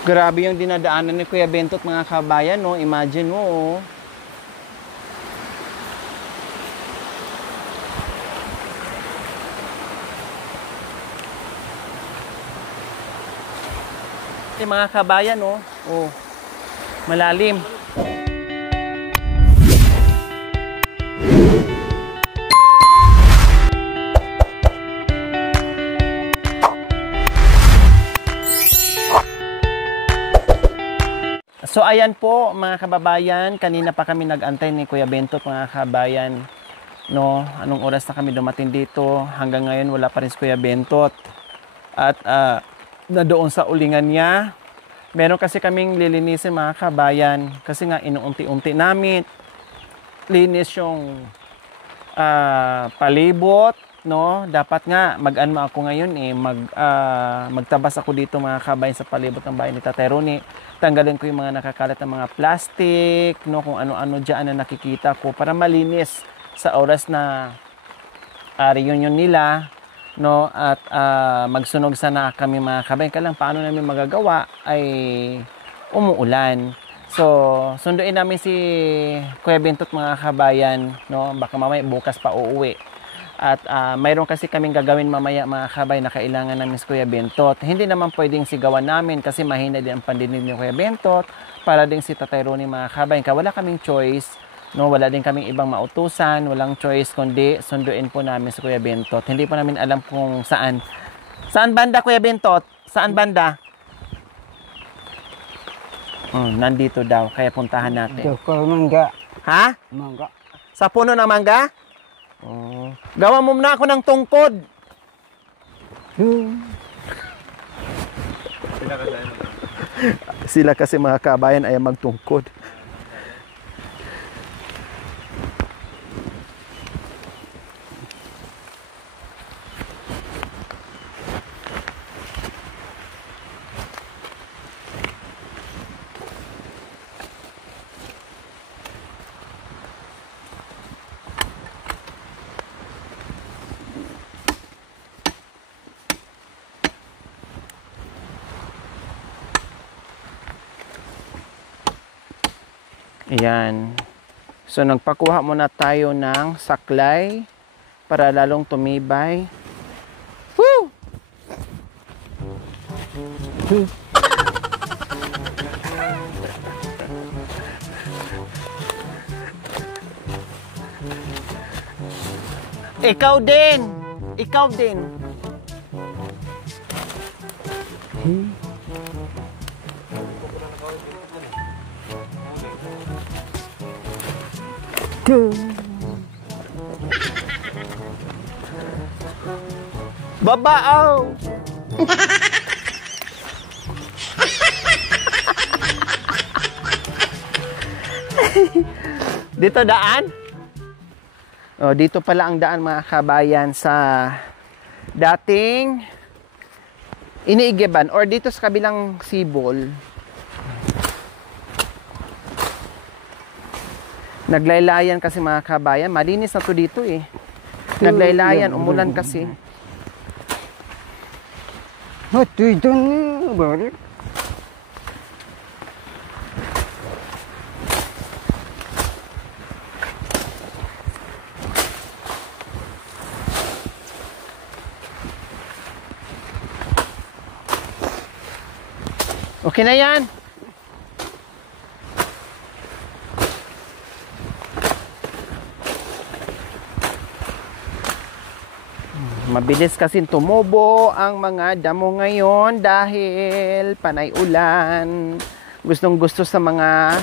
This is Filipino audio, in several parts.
Grabe yung dinadaanan ni Kuya Bentot, mga kabayan, no? Imagine mo, oh. Mga kabayan, no? Oh. Malalim. So ayan po mga kababayan, kanina pa kami nag-antay ni Kuya Bentot, mga kababayan, no? Anong oras na kami dumating dito? Hanggang ngayon wala pa rin si Kuya Bentot. At na doon sa ulingan niya, meron kasi kaming lilinisin, mga kababayan, kasi nga inuunti-unti namin linis yung palibot, no? Dapat nga mag-ano ako ngayon magtabas ako dito, mga kababayan, sa palibot ng bahay ni Tatay Ronnie. Tanggalin ko yung mga nakakalat ng mga plastic, no, kung ano-ano dyan na nakikita ko para malinis sa oras na reunion nila, no, at magsunog sana kami, mga kabayan. Kailang paano namin magagawa ay umuulan. So, sunduin namin si Kuya Bentot, mga kabayan, no, baka mamaya bukas pa uuwi. At mayroon kasi kaming gagawin mamaya, mga kabayan, na kailangan namin si Kuya Bentot. Hindi naman pwedeng sigawan namin kasi mahina din ang pandinig ni Kuya Bentot. Para din si Tatay Ronnie, mga kabayan. Kaya wala kaming choice, no? Wala din kaming ibang mautusan. Walang choice kundi sunduin po namin si Kuya Bentot. Hindi po namin alam kung saan. Saan banda, Kuya Bentot? Saan banda? Nandito daw. Kaya puntahan natin. Mangga. Ha? Mangga. Sa puno ng mangga? Gawa mo na ako ng tungkod. Sila kasi, mga kabayan, ay magtungkod. Ayan. So, nagpakuha muna tayo ng saklay para lalong tumibay. Woo! Ikaw din! Ikaw din! Babaaw! Dito daan? Oh, dito pala ang daan, mga kabayan, sa dating Iniigiban or dito sa kabilang sibol. Naglaylayan kasi, mga kabayan. Malinis na to dito eh. Naglaylayan, umulan kasi. Ito na, bari. Okay na yan. Mabilis kasi tumubo ang mga damo ngayon dahil panay ulan. Gustong gusto sa mga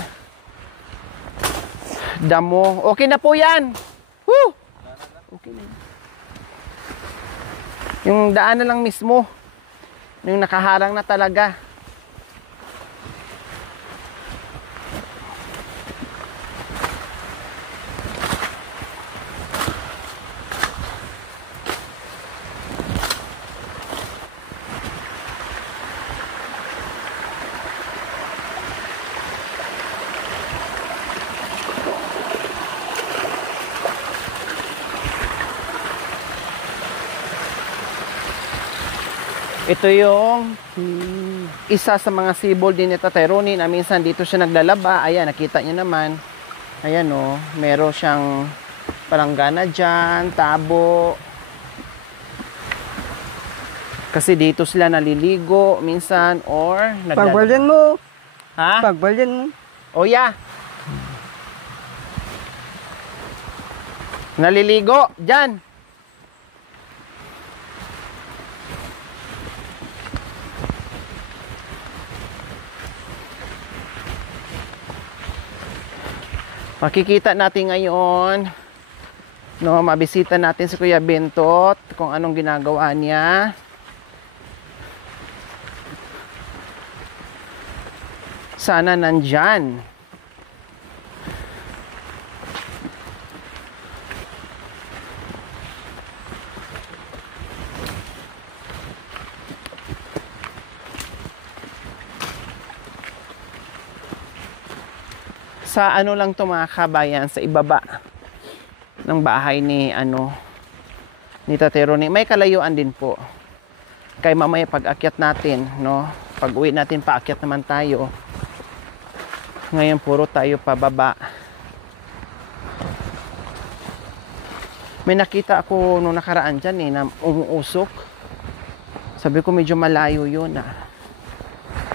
damo. Okay na po yan. Woo! Okay na. Yung daan na lang mismo. Yung nakaharang na talaga. Ito yung isa sa mga sibol din ni Tatay Ronnie na minsan dito siya naglalaba. Ayan, nakita niyo naman. Ayan o, meron siyang palanggana dyan, tabo. Kasi dito sila naliligo minsan or naglalaba. Pagbalyan mo. Ha? Pagbalyan mo. O yeah. Naliligo dyan. Makikita natin ngayon, no, mabisita natin si Kuya Bentot kung anong ginagawa niya. Sana nandyan. Sa ano lang to mga kabayan, sa ibaba ng bahay ni ni Tatay Ronnie. May kalayuan din po. Kaya mamaya pag-akyat natin, no? Pag uwi natin, paakyat naman tayo. Ngayon puro tayo pababa. May nakita ako nung nakaraan dyan na umuusok. Sabi ko medyo malayo yun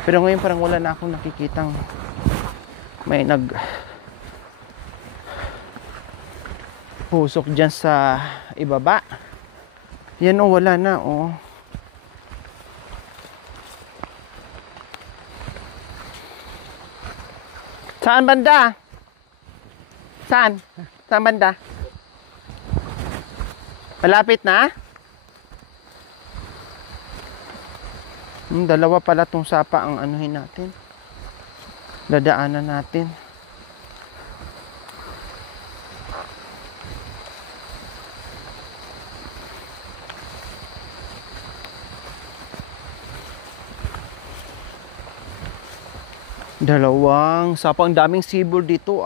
Pero ngayon parang wala na akong nakikitang may pusok dyan sa ibaba. Yan wala na Saan banda? Saan? Saan banda? Malapit na? Dalawa pala tong sapa ang anuhin natin. Dadaanan natin. Dalawang sapa, ang daming sibol dito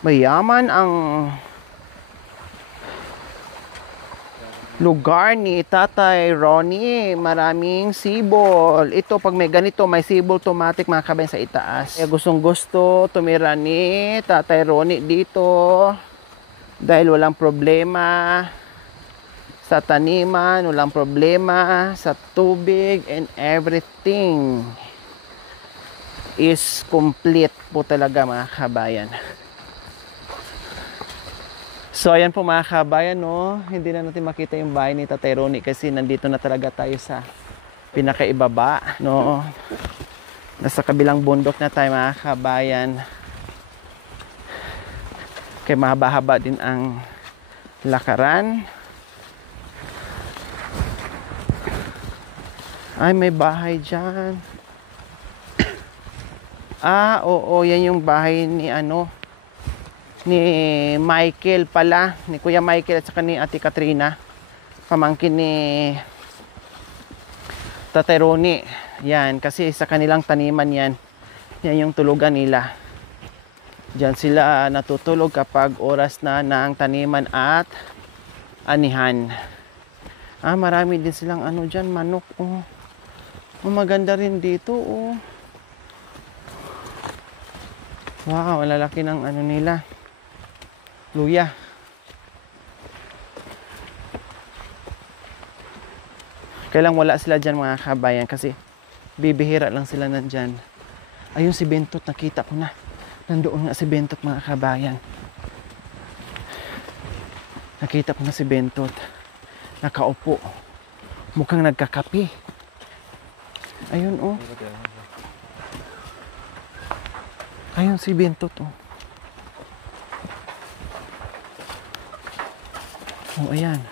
Mayaman ang lugar ni Tatay Ronnie. Maraming sibol. Ito pag may ganito, may sibol automatic mga kabayan sa itaas. Kaya gustong gusto tumira ni Tatay Ronnie dito dahil walang problema sa taniman, walang problema sa tubig, and everything is complete po talaga mga kabayan. So ayan po mga kabayan, hindi na natin makita yung bahay ni Tatay Ronnie kasi nandito na talaga tayo sa pinakaibaba, Nasa kabilang bundok na tayo mga kabayan. Kaya mahaba-haba din ang lakaran. Ay, may bahay dyan. Oo, yan yung bahay ni ni Michael pala, ni Kuya Michael at saka ni Ate Katrina, pamangkin ni Tatay Ronnie. Yan, kasi sa kanilang taniman yan yung tulugan nila. Diyan sila natutulog kapag oras na ng taniman at anihan. Marami din silang dyan, manok. Maganda rin dito. Wow, lalaki ng nila. Luya. Kailang wala sila dyan mga kabayan kasi bibihira lang sila nandyan. Ayun si Bentot, nakita ko na. Nandoon nga si Bentot mga kabayan. Nakita ko na si Bentot. Nakaupo. Mukhang nagkakape. Ayun Ayun si Bentot ayan.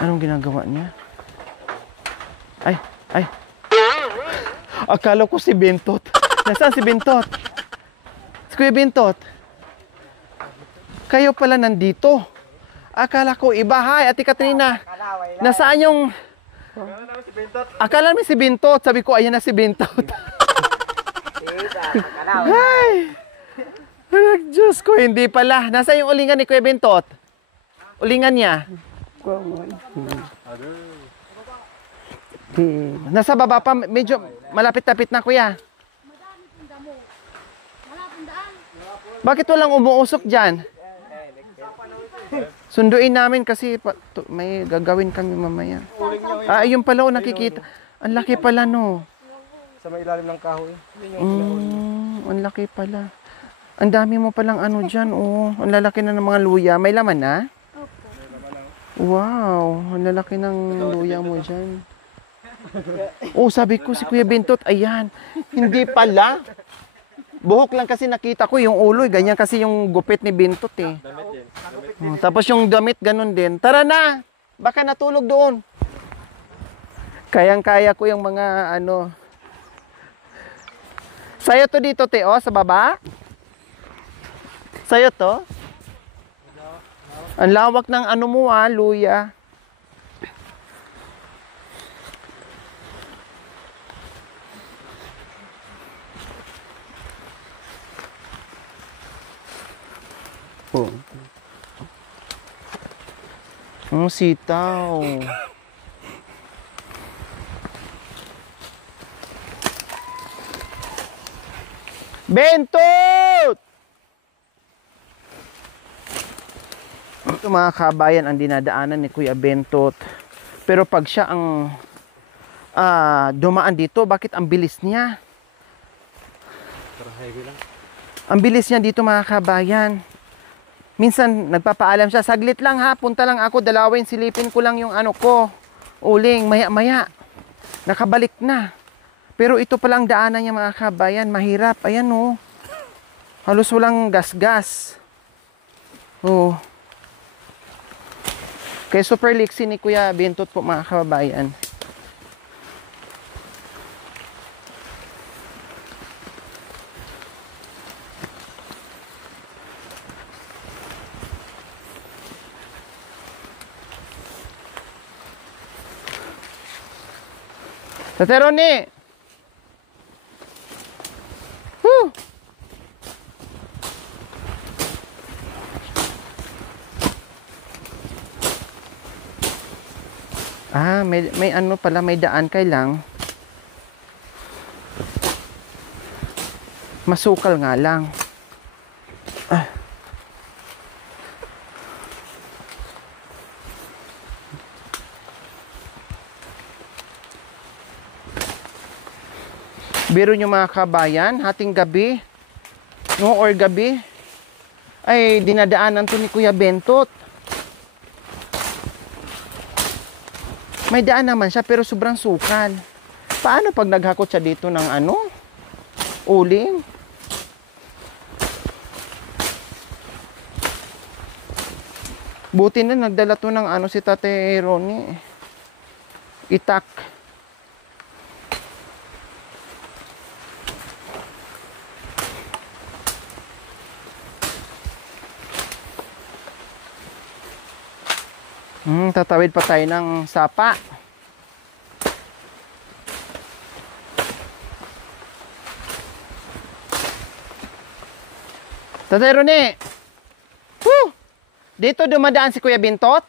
Anong ginagawa niya? Ay. Akala ko si Bentot. Nasaan si Bentot? Si Kuya Bentot. Kayo pala nandito. Akala ko iba. Hi, Ate Katrina. Nasaan yung... Akala namin si Bentot. Sabi ko, ayan na si Bentot. Ay! Diyos ko, hindi pala. Nasaan yung ulingan ni Kuya Bentot? Ulingan niya. Nasa baba pa, medyo malapit-lapit na kuya. Madami pong damo. Wala pong daan. Bakit walang umuusok dyan? Sunduin namin kasi may gagawin kami mamaya. Ayun pala o nakikita. Ang laki pala no. Sa may ilalim ng kahoy. Ang laki pala. Ang dami mo palang ano dyan, oh. Ang lalaki na ng mga luya. May laman na? Wow, ang lalaki ng luya mo dyan. Oh, sabi ko si Kuya Bintot, ayan. Hindi pala. Buhok lang kasi nakita ko yung ulo. Ganyan kasi yung gupit ni Bintot eh. Oh, tapos yung damit, ganun din. Tara na! Baka natulog doon. Kayang-kaya ko yung mga ano. Sa'yo to dito, Teo, sa baba? Sa'yo to? Ang lawak ng ano mo luya. Oh. Sitaw. Bentot! Ito mga kabayan ang dinadaanan ni Kuya Bentot. Pero pag siya ang dumaan dito, bakit ang bilis niya? Ang bilis niya dito mga kabayan. Minsan nagpapaalam siya, saglit lang ha, punta lang ako, dalawin, silipin ko lang yung ano ko. Uling, maya-maya. Nakabalik na. Pero ito palang daanan niya mga kabayan, mahirap. Ayan oh. Halos walang gas-gas. Oh. Kaya super liksi ni Kuya Bintot po mga kababayan. Tate Ronnie! Woo! May ano pala, may daan kailang. Masukal nga lang. Biro nyo mga kabayan, hating gabi, no, or gabi, ay dinadaanan to ni Kuya Bentot. May daan naman siya pero sobrang sukal. Paano pag naghakot siya dito ng ano? Uling? Buti na nagdala to ng ano si Tate Ronnie. Itak. Tatawid pa tayo ng sapa. Tatay Ronnie! Woo! Dito dumadaan si Kuya Bintot?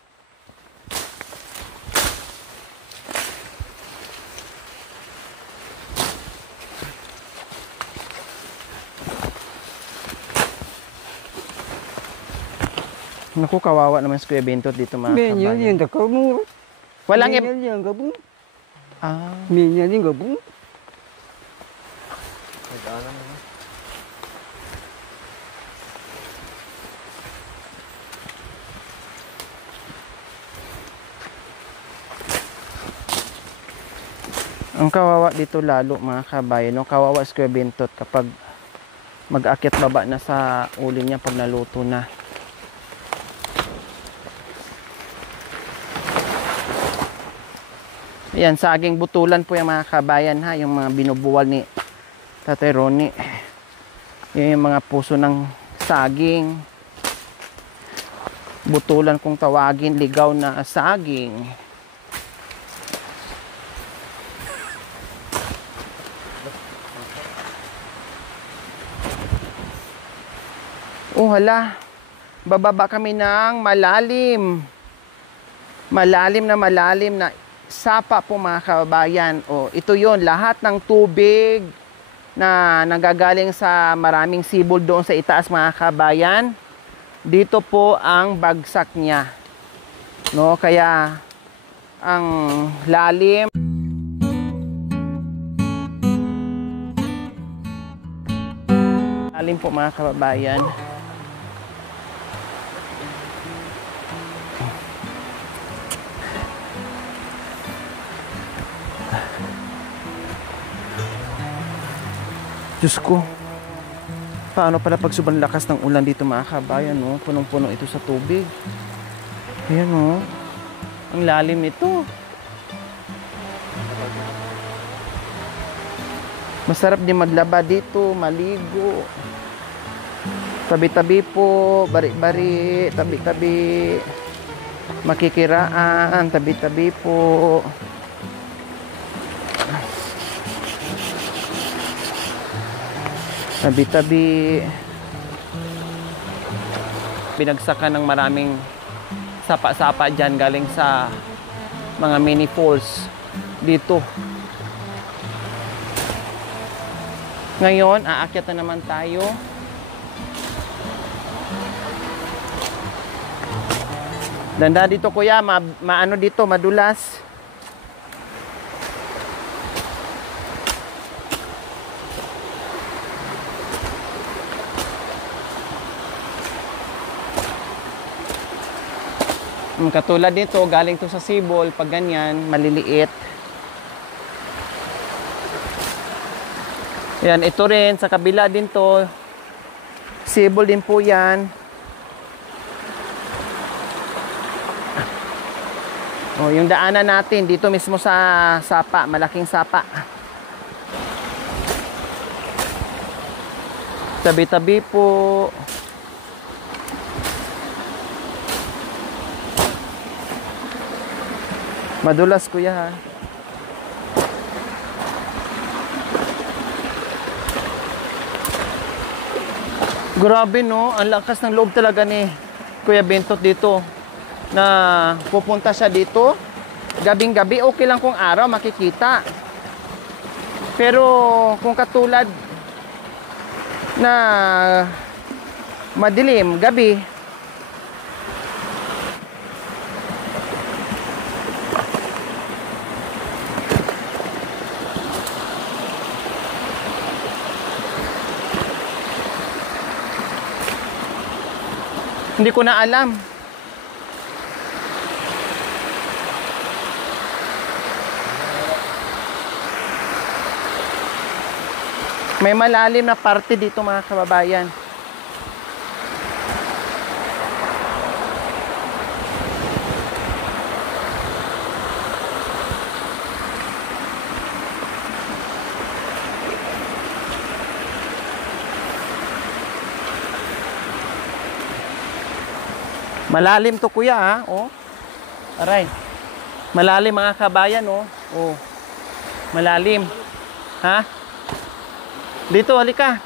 Naku, kawawa naman si Kuya Bintot dito mga Minyan kabayan. yung dakamu. Walang Minyan yung gabung. Ah, Minyan yung gabung. ang kawawa dito lalo mga kabayan. No? Kawawa si Kuya Bintot kapag mag-akyat baba na sa uling niya pag naluto na. Ayan, saging butulan po yung mga kabayan ha, yung mga binubuwal ni Tatay Ronnie. Yan yung mga puso ng saging. Butulan kung tawagin, ligaw na saging. Oh hala, bababa kami ng malalim. Malalim na sapa po mga kababayan. O, ito yon, lahat ng tubig na nanggagaling sa maraming sibol doon sa itaas mga kababayan. Dito po ang bagsak niya. No, kaya ang lalim. Lalim po mga kababayan. Diyos ko, paano pala pag sobrang lakas ng ulan dito mga kabayan, no? Punong-puno ito sa tubig. Ayan, no? Ang lalim nito. Masarap din maglaba dito, maligo. Tabi-tabi po, bari-bari, tabi-tabi. Makikiraan, tabi-tabi po. Tabi-tabi. Binagsakan ng maraming sapa-sapa dyan galing sa mga mini falls dito. Ngayon, aakyat na naman tayo. Danda dito kuya, maano dito, madulas. Katulad nito, galing to sa sibol, pag ganyan, maliliit. Yan, ito rin, sa kabila din to. Sibol din po yan. O, yung daanan natin, dito mismo sa sapa, malaking sapa. Tabi-tabi po. Madulas kuya ha. Grabe no, ang lakas ng loob talaga ni Kuya Bentot dito. Na pupunta siya dito. Gabing-gabi, okay lang kung araw makikita. Pero kung katulad na madilim, gabi, hindi ko na alam. May malalim na parte dito mga kababayan. Malalim to kuya ha. Oh. Aray. Malalim mga kabayan oh. Oh. Malalim. Ha? Dito halika.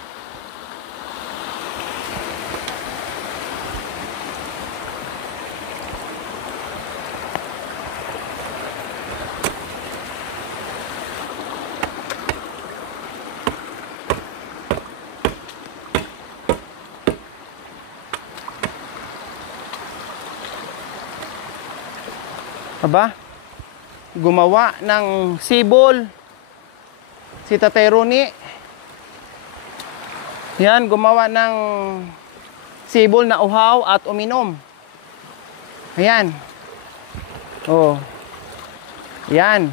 Aba, gumawa ng sibol si Tatay Roni. Yan, gumawa ng sibol na uhaw at uminom. Ayan. Oh. Yan.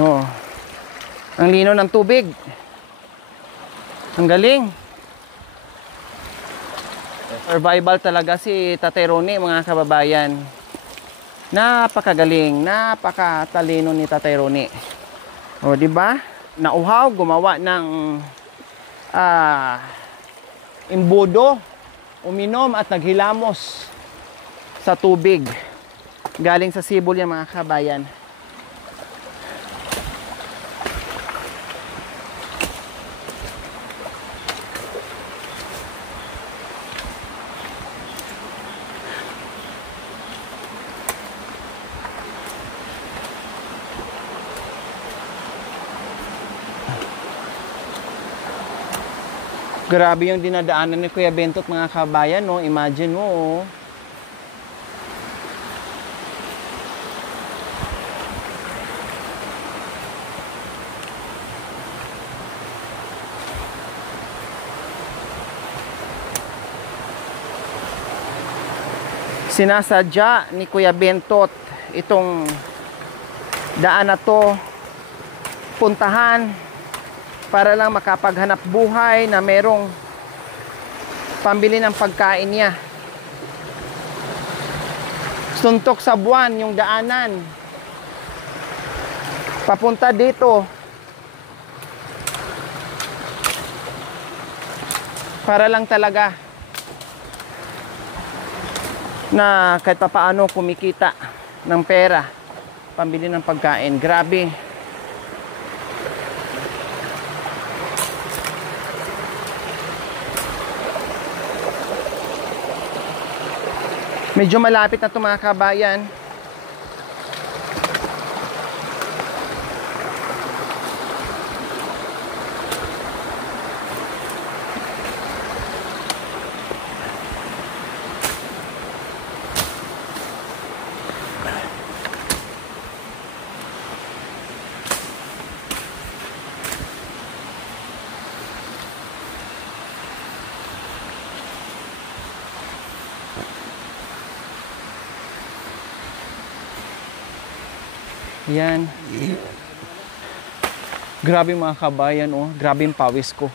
Oh. Ang lino ng tubig. Ang galing. Survival talaga si Tatay Roni, mga kababayan. Napakagaling, napakatalino ni Tatay Roni. O, di ba? Nauhaw, gumawa ng imbudo, uminom at naghilamos sa tubig. Galing sa sibol yan, mga kababayan. Grabe yung dinadaanan ni Kuya Bentot, mga kabayan, no? Imagine mo, oh. Sinasadya ni Kuya Bentot itong daan na to puntahan para lang makapaghanap buhay na merong pambili ng pagkain niya. Suntok sa buwan yung daanan papunta dito para lang talaga na kahit papaano kumikita ng pera pambili ng pagkain. Grabe. Medyo malapit na ito, mga kabayan. Yan. Grabe, mga kabayan, oh. Grabe yung pawis ko.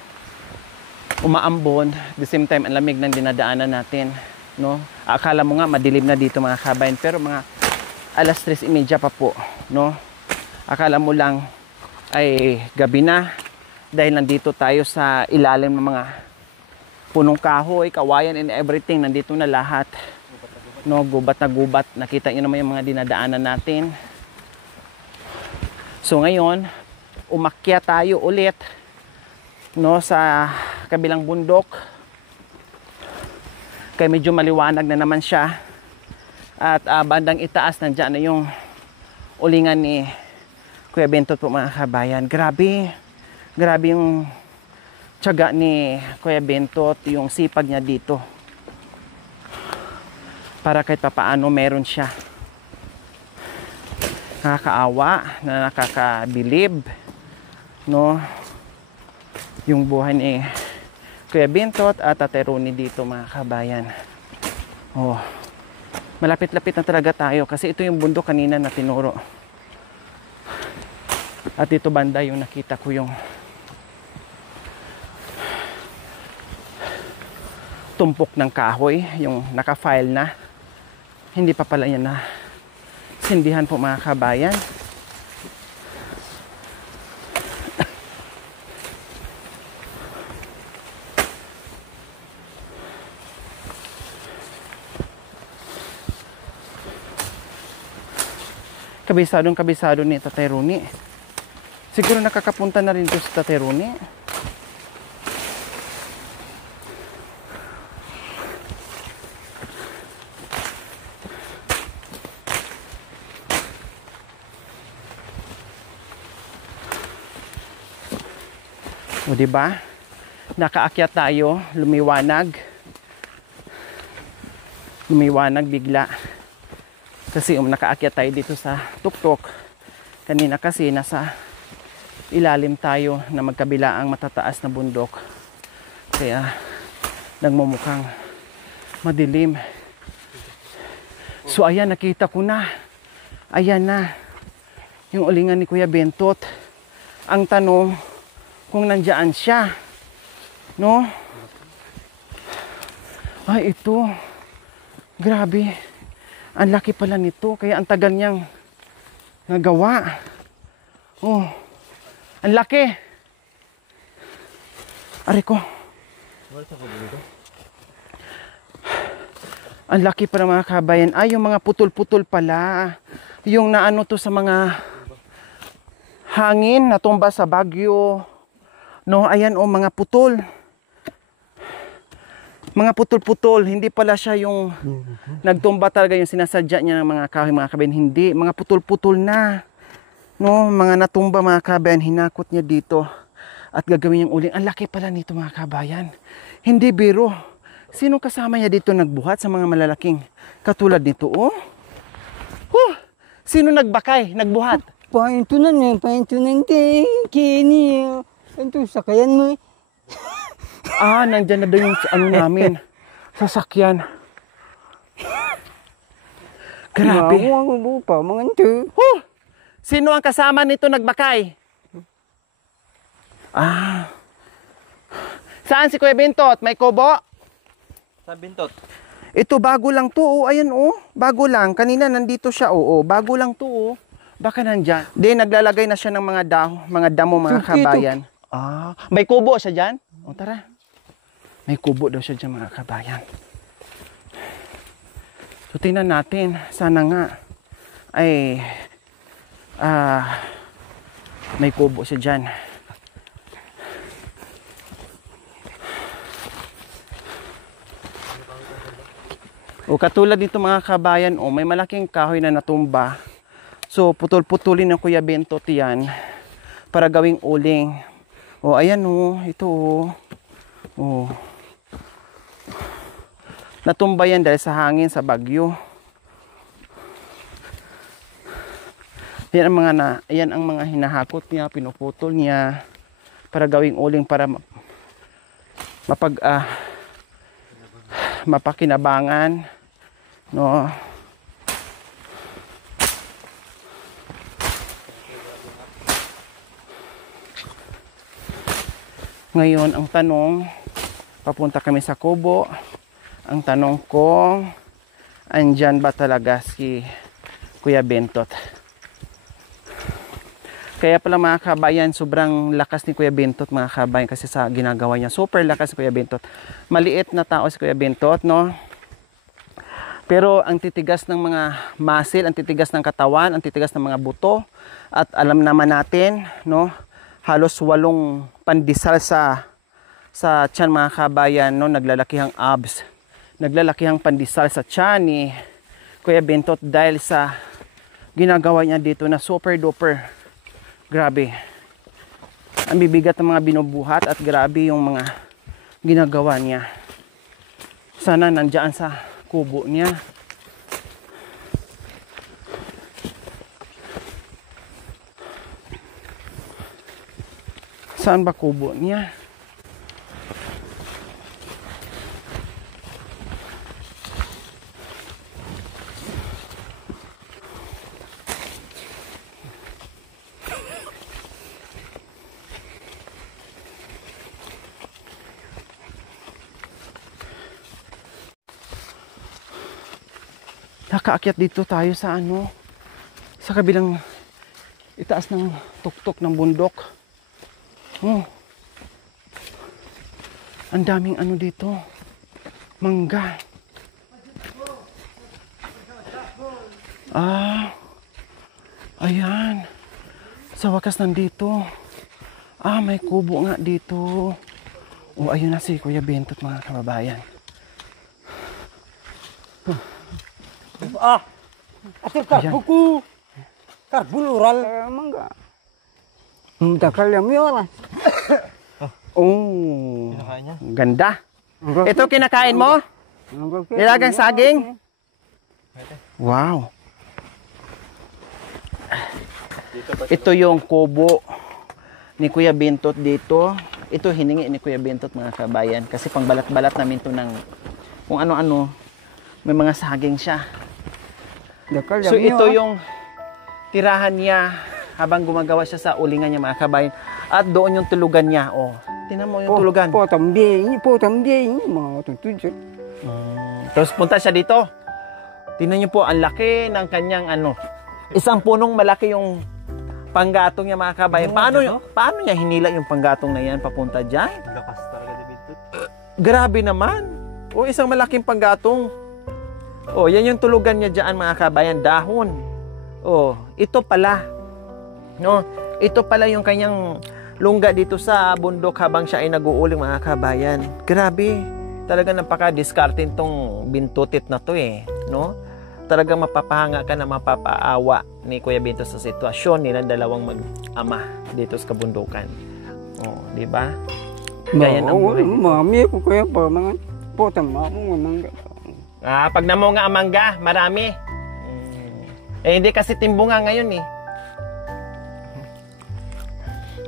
Umaambon. The same time, ang lamig ng dinadaanan natin, no? Akala mo nga madilim na dito, mga kabayan, pero mga alas 3:30 pa po, no? Akala mo lang ay gabi na dahil nandito tayo sa ilalim ng mga punong kahoy, kawayan and everything. Nandito na lahat, no? Gubat na gubat. Nakita niyo naman yung mga dinadaanan natin. So ngayon, umakyat tayo ulit, no, sa kabilang bundok. Kaya medyo maliwanag na naman siya. At bandang itaas, nandiyan na yung ulingan ni Kuya Bentot po, mga kabayan. Grabe. Grabe yung tiyaga ni Kuya Bentot, yung sipag niya dito. Para kahit papaano meron siya. Nakakaawa, na nakakabilib, no, yung buhay ni Kuya Bentot at Ate Ronnie dito, mga kabayan. Oh, malapit-lapit na talaga tayo kasi ito yung bundok kanina na tinuro. At dito banda yung nakita ko yung tumpok ng kahoy, yung naka-file na. Hindi pa pala yan na sindihan po, mga kabayan. Kabisado ni Tate Ronnie. Siguro nakakapunta na rin to sa Tate Ronnie. O diba? Nakaakyat tayo, lumiwanag. Lumiwanag bigla. Kasi nakaakyat tayo dito sa tuktok. Kanina kasi nasa ilalim tayo na magkabilaang matataas na bundok. Kaya nagmumukhang madilim. So ayan, nakita ko na. Ayan na. Yung ulingan ni Kuya Bentot. Ang tanong, kung nandiyan siya, no? Ay, ito. Grabe. Ang laki pala nito. Kaya ang tagal niyang nagawa. Oh. Ang laki. Aray ko. Ang laki para, mga kabayan. Ay, yung mga putol-putol pala. Yung naano to sa mga hangin, natumba sa bagyo. No, ayan, oh, mga putol. Mga putol-putol. Hindi pala siya yung nagtumba talaga yung sinasadya niya ng mga kahoy, mga kabayan. Hindi, mga putol-putol na. No, mga natumba, mga kabayan, hinakot niya dito. At gagawin yung uling. Ang laki pala nito mga kabayan. Hindi biro. Sino kasama niya dito nagbuhat sa mga malalaking katulad nito? Oh? Sino nagbakay, nagbuhat? Pahintunan kini. Ito, sakayan mo. Nandyan na daw yung ano namin. Sasakyan. Grabe. Ako pa, mga ito. Sino ang kasama nito nagbakay? Saan si Kuya Bintot? May kubo? Sa Bintot. Ito bago lang to. Ayan bago lang. Kanina nandito siya. Bago lang to. Baka nandyan. Di, naglalagay na siya ng mga damo mga kabayan. May kubo siya dyan? Tara. May kubo daw siya dyan mga kabayan. So tingnan natin. Sana nga ay may kubo siya dyan. Katulad dito mga kabayan, may malaking kahoy na natumba. So putol-putulin ng Kuya Bintot yan para gawing uling. Ayan ito natumba yan dahil sa hangin, sa bagyo. Yan ang mga hinahakot niya, pinuputol niya para gawing uling para mapakinabangan, no? Ngayon, ang tanong, papunta kami sa kubo. Ang tanong ko, andyan ba talaga si Kuya Bintot? Kaya pala mga kabayan, sobrang lakas ni Kuya Bintot mga kabayan kasi sa ginagawa niya. Super lakas si Kuya Bintot. Maliit na tao si Kuya Bintot, no? Pero ang titigas ng mga muscle, ang titigas ng katawan, ang titigas ng mga buto. At alam naman natin, no? Halos 8 pandesal sa tiyan mga kabayan, no? Naglalakihang abs. Naglalakihang pandesal sa tiyan ni Kuya Bintot dahil sa ginagawa niya dito na super duper. Grabe. Ang bibigat ng mga binubuhat at grabe yung mga ginagawa niya. Sana nandiyan sa kubo niya. Saan ba kubo niya? Nakaakyat dito tayo sa sa kabilang itaas ng tuktok ng bundok. Ang daming dito. Mangga. Ayan. Sa wakas nandito. May kubo nga dito. Ayun na si Kuya Bintot mga kababayan. Atil karbuku. Karbulural. Mangga. Dakal yang miora. Kinakain niya. Ganda. Ito kinakain mo? Nilagang saging? Wow. Ito yung kubo ni Kuya Bintot dito. Ito hiningi ni Kuya Bintot mga kabayan. Kasi pang balat-balat namin to ng kung ano-ano. May mga saging siya. So ito yung tirahan niya habang gumagawa siya sa ulingan niya mga kabayan. At doon yung tulugan niya. Tingnan mo yung tulugan. Mga tutudyo. Tapos punta siya dito. Tingnan niyo po, ang laki ng kanyang isang punong malaki yung panggatong niya mga kabayan. Paano niya hinila yung panggatong na yan papunta dyan? Lakas talaga ni Bintot. Grabe naman. Isang malaking panggatong. Yan yung tulugan niya dyan mga kabayan. Dahon. Ito pala. No? Ito pala yung kanyang lungga dito sa bundok habang siya ay nag-uuling mga kabayan. Grabe. Talaga napaka-discarding tong Bintutit na to no? Talagang mapapahanga ka na mapapaawa ni Kuya Bintot sa sitwasyon nilang dalawang mag-ama dito sa kabundukan. Oh, di ba? Ganyan ang buhay. Mami ko kaya pa mga potang mamo mangga. Pag namunga ang mangga, marami. Hindi kasi timbunga ngayon eh.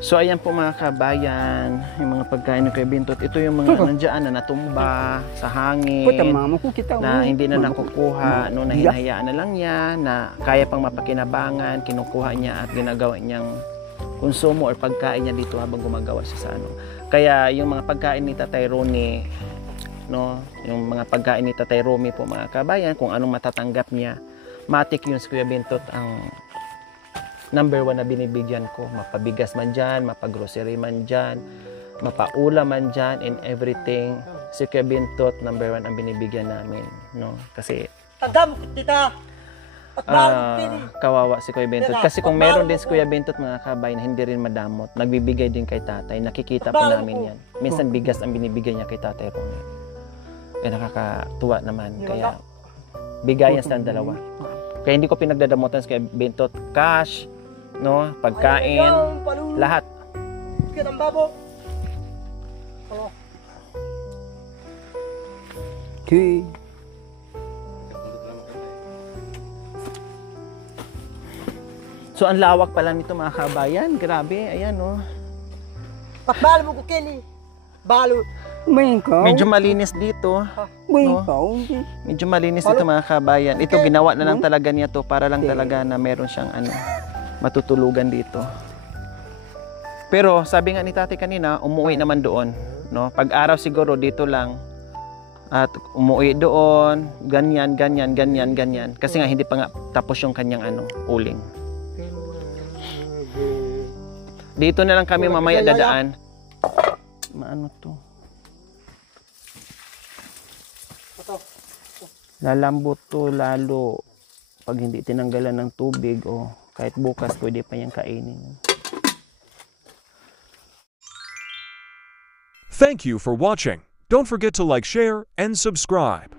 So ayan po mga kabayan, yung mga pagkain ng Kuya Bintot. Ito yung mga nandiyan na natumba sa hangin. Potang mamo ko kita. Na hindi na nakukuha, no, na hinahayaan na lang niya, na kaya pang mapakinabangan, kinukuha niya at ginagawa niyang konsumo or pagkain niya dito habang gumagawa siya sa ano. Kaya yung mga pagkain ni Tatay Ronnie, no, yung mga pagkain ni Tatay Romy po mga kabayan, kung anong matatanggap niya, matik yun si Kuya Bintot ang number 1 na binibigyan ko. Mapabigas man dyan, mapagrocery man dyan, mapaula man dyan, and everything. Si Kuya Bintot, number 1 ang binibigyan namin, no? Kasi Tandam tita. kawawa si Kuya Bintot. Kasi kung meron din si Kuya Bintot mga kabayan, hindi rin madamot. Nagbibigay din kay tatay. Nakikita po namin yan. Minsan bigas ang binibigay niya kay Tatay Ronnie. Nakakatuwa naman. Kaya bigayan sa dalawa. Kaya hindi ko pinagdadamutan si Kuya Bintot. Cash, no, pagkain, lahat. Kitang babo. So ang lawak pala nito mga kabayan. Grabe, ayan oh. Balo mo ko Kelly. Balo. May ikaw. Medyo malinis dito. May no? ikaw. Medyo malinis ito mga kabayan. Ito ginawa na lang talaga niya to para lang talaga na meron siyang ano, matutulugan dito. Pero sabi nga ni Tatay kanina, umuwi naman doon, no? Pag-araw siguro dito lang at umuwi doon, ganyan. Kasi nga hindi pa nga tapos yung kanyang ano, uling. Dito na lang kami mamaya dadaan. Maano to? Lalambot to lalo pag hindi tinanggalan ng tubig o kahit bukas pwede pa niyang kainin. Thank you for watching. Don't forget to like, share, and subscribe.